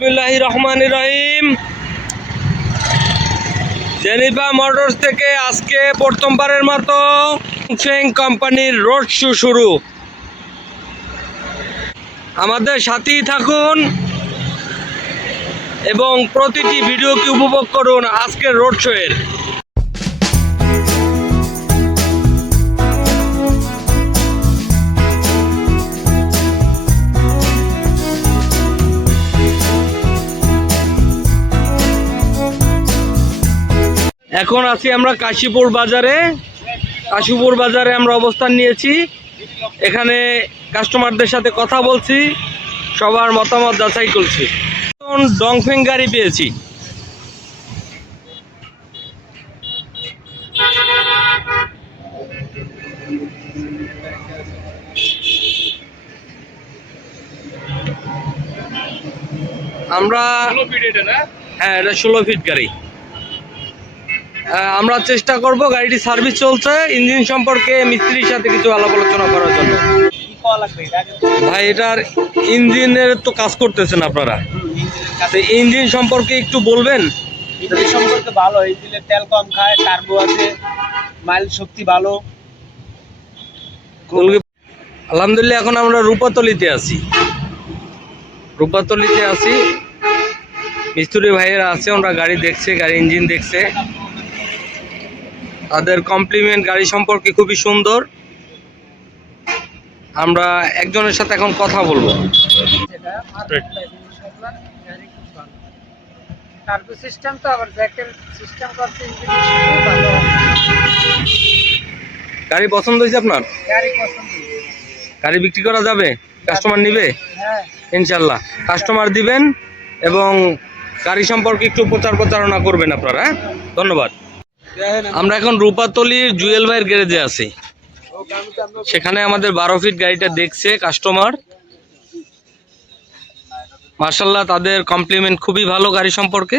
বিসমিল্লাহির রহমানির রহিম। জেনিফা মোটরস থেকে আজকে প্রথমবারের মতো ডংফেং কোম্পানির রোড শো শুরু। আমাদের সাথেই থাকুন এবং প্রতিটি ভিডিওকে উপভোগ করুন আজকের রোড শো এর। এখন আছি আমরা কাশীপুর বাজারে। কাশীপুর বাজারে আমরা অবস্থান নিয়েছি। এখানে কাস্টমারদের সাথে কথা বলছি, সবার মতামত যাচাই করছি। ডংফেং গাড়ি পেয়েছি। আমরা হ্যাঁ, এটা 16 ফিট গাড়ি। আমরা চেষ্টা করব, গাড়িটি সার্ভিস চলছে, ইঞ্জিন সম্পর্কে মিস্ত্রির সাথে কিছু আলাপ আলোচনা করার জন্য। ভাই, এটার ইঞ্জিনের তো কাজ করতেছেন আপনারা, ইঞ্জিন সম্পর্কে একটু বলবেন? ইঞ্জিন সম্পর্কে ভালো, ইঞ্জিনের তেল কম খায়, টার্বো আছে, মাইল শক্তি ভালো। আলহামদুলিল্লাহ। এখন আমরা রূপাতলিতে আছি। মিস্ত্রি ভাইয়েরা আছে, ওরা গাড়ি দেখছে, গাড়ি ইঞ্জিন দেখছে। তাদের কমপ্লিমেন্ট গাড়ি সম্পর্কে খুবই সুন্দর। আমরা একজনের সাথে এখন কথা বলবো। গাড়ি পছন্দ হয়েছে আপনার? গাড়ি বিক্রি করা যাবে? কাস্টমার নিবে ইনশাল্লাহ? কাস্টমার দিবেন এবং গাড়ি সম্পর্কে একটু প্রচারণা করবেন আপনারা। ধন্যবাদ। আমরা এখন রূপাতলির জুয়েল ভাইয়ের গ্যারেজে আছি। সেখানে আমাদের 12 ফিট গাড়িটা দেখছে কাস্টমার। মাশাআল্লাহ, তাদের কমপ্লিমেন্ট খুবই ভালো গাড়ি সম্পর্কে।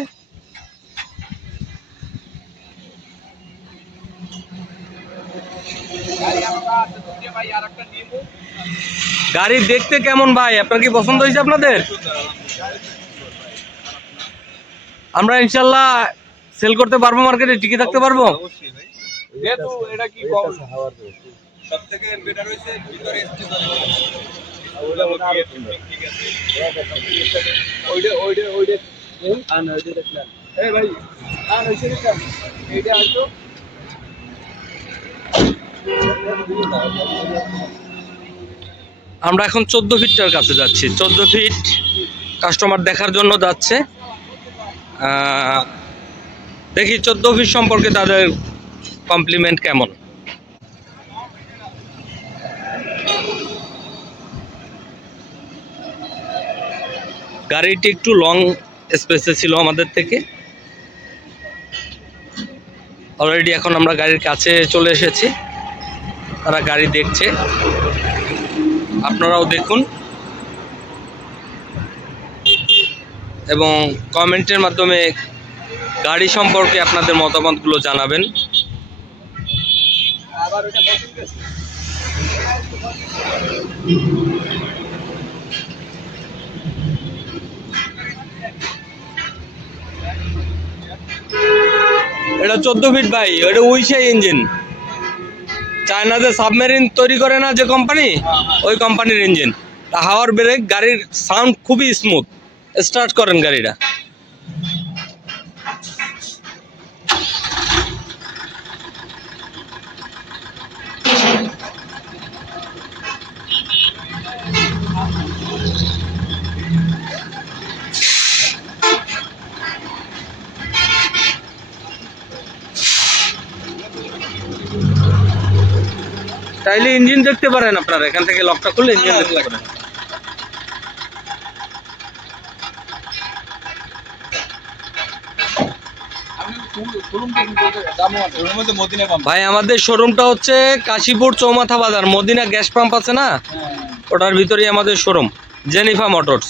গাড়ি দেখতে কেমন ভাই? আপনার কি পছন্দ হয়েছে আপনাদের? আমরা ইনশাল্লাহ সেল করতে পারবো, মার্কেটে টিকে থাকতে পারবো। আমরা এখন 14 ফিটটার কাছে যাচ্ছি। 14 ফিট কাস্টমার দেখার জন্য যাচ্ছে। দেখি 14 ফিট সম্পর্কে তাদের কমপ্লিমেন্ট কেমন। গাড়িটি একটু লং স্পেসে ছিল আমাদের থেকে। অলরেডি এখন আমরা গাড়ির কাছে চলে এসেছি। তারা গাড়ি দেখছে, আপনারাও দেখুন এবং কমেন্টের মাধ্যমে গাড়ি সম্পর্কে আপনাদের মতামতগুলো জানাবেন। এটা 14 ফিট ভাই, এটা উইশাই ইঞ্জিন। চায়নাতে সাবমেরিন তৈরি করে না যে কোম্পানি, ওই কোম্পানির ইঞ্জিন। হাওয়ার ব্রেক, গাড়ির সাউন্ড খুবই স্মুথ। স্টার্ট করেন গাড়িটা। চাইলে ইঞ্জিন দেখতে পারেন আপনারা, এখান থেকে লকটা খুলে ইঞ্জিন দেখতে পারেন। ভাই, আমাদের শোরুমটা হচ্ছে কাশীপুর চৌমাথা বাজার, মদিনা গ্যাস পাম্প আছে না, ওটার ভিতরেই আমাদের শোরুম জেনিফা মোটরস।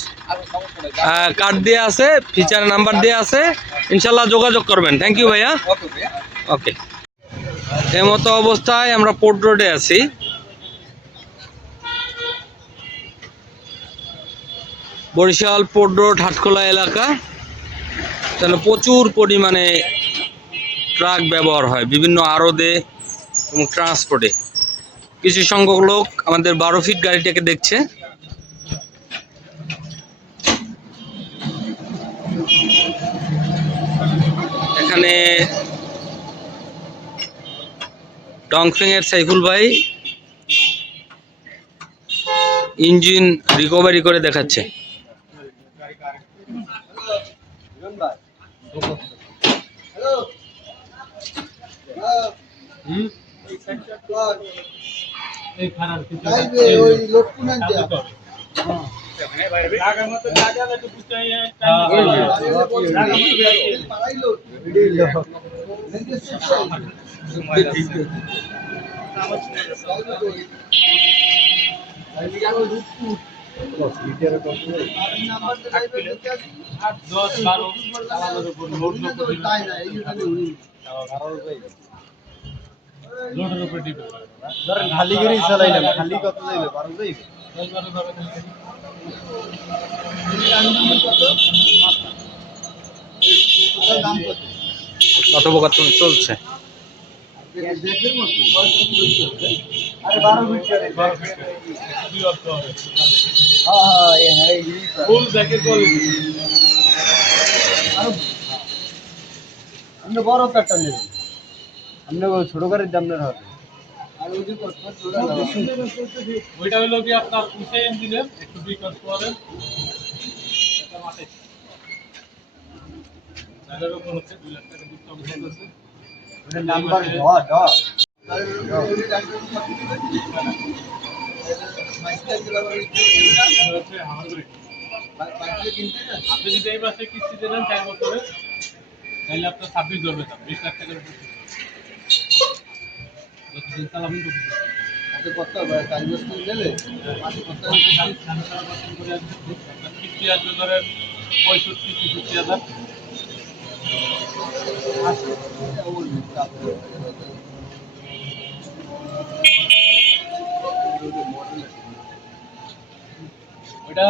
কার্ড দিয়ে আছে, ফিচার নাম্বার দিয়ে আছে, ইনশাল্লাহ যোগাযোগ করবেন। থ্যাংক ইউ ভাইয়া। ওকে। এই মতো অবস্থায় আমরা পোর্ট রোডে আছি। বরিশাল পোর্ট রোড হাটখোলা এলাকা, যেন প্রচুর পরিমাণে ট্রাক ব্যবহার হয় বিভিন্ন আড়তে এবং ট্রান্সপোর্টে। কিছু সংখ্যক লোক আমাদের 12 ফিট গাড়িটাকে দেখছে। এখানে ডংফিং এর সাইফুল ভাই ইঞ্জিন রিকভারি করে দেখাচ্ছে। খালি করে চালাইলাম, খালি কত যাইবে 12 যাইবে। কথোপকথন চলছে। আরে 12 ফিট করে 12 ফিট কি অর্থ হবে? হ্যাঁ হ্যাঁ এই ফুল জ্যাকেট কোয়ালিটি। আর আমরা বড় কাটটা নেব, আমরা ছোট গাড়ির দাম না হবে। আর ওই যে কত ছোট ওইটা হলো কি আপনার উঠে ইঞ্জিনের একটু বিকাশ করেন, এটা মাঠে জায়গার উপর হচ্ছে 2 লাখ টাকা দিতে হবে। ওটা নাম্বার ড আপনি যদি এই মাসে কিস্তিতে নেন 4 বছরে, তাহলে আপনার 26 ধরবে, 20 লাখ টাকার উপর যতদিন চালাবেন ততদিন কত হবে। 4 বছর গেলে মাসে কত কিস্তি আসবে ধরেন 65-66 ওটা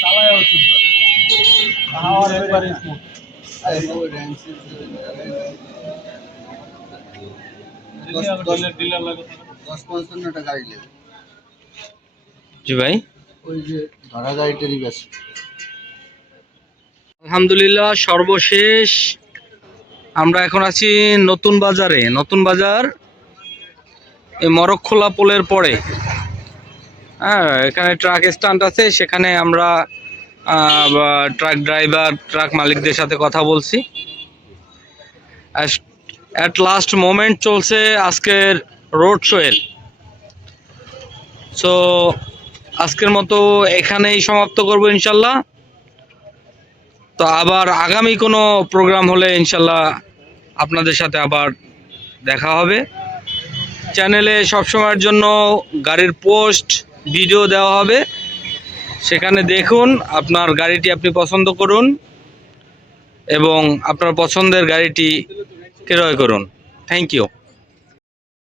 চালায়ও সুন্দর, হাওয়ার একবারে স্মুথ। জি ভাই, ওই যে ভাড়া গাড়িটারই গেছে। আলহামদুলিল্লাহ সর্বশেষ আমরা এখন আছি নতুন বাজারে। নতুন বাজার এই মরকখোলা পোলের পরে, হ্যাঁ, এখানে ট্রাক স্ট্যান্ড আছে, সেখানে আমরা ট্রাক ড্রাইভার ট্রাক মালিকদের সাথে কথা বলছি। অ্যাট লাস্ট মোমেন্ট চলছে আজকের রোড শোয়ের। সো আজকের মতো এখানেই সমাপ্ত করব ইনশাল্লাহ। তো আবার আগামী কোনো প্রোগ্রাম হলে ইনশাল্লাহ আপনাদের সাথে আবার দেখা হবে। চ্যানেলে সবসময়ের জন্য গাড়ির পোস্ট ভিডিও দেওয়া হবে, সেখানে দেখুন, আপনার গাড়িটি আপনি পছন্দ করুন এবং আপনার পছন্দের গাড়িটি ক্রয় করুন। Thank you.